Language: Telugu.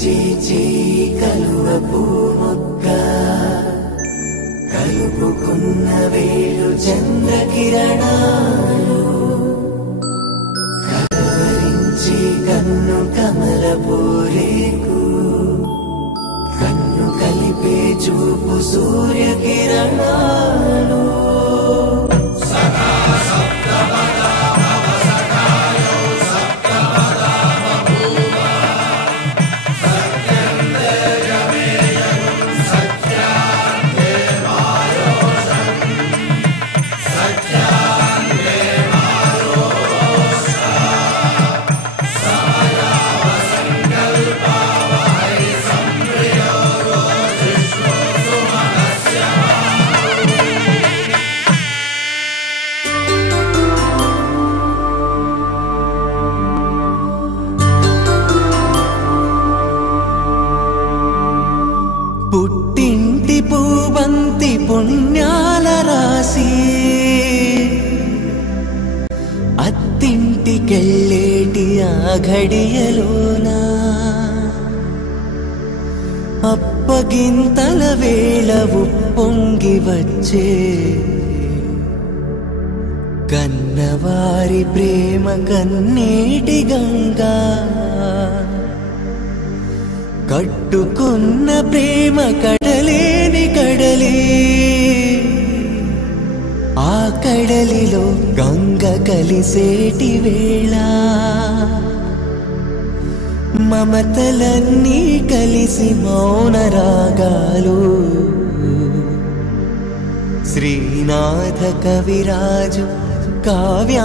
చీచి కలువ పూముక్క కలుపుకున్న వేలు చంద్రకిరణాలు కలవరించి కన్ను కమల పూరేకు కన్ను కలిపే చూపు సూర్యకిరణాలు పుట్టింటి పూబంతి పుణ్యాల రాసి అత్తింటికెళ్ళేటి ఆ ఘడియలోనా అప్పగింతల వేళ ఉప్పొంగి వచ్చే కన్నవారి ప్రేమ కన్నీటి గంగా కట్టుకున్న ప్రేమ కడలేని కడలి ఆ కడలిలో గంగ కలిసేటి వేళ మమతలన్నీ కలిసి మౌన రాగాలు శ్రీనాథ కవిరాజు కావ్యామృతాలు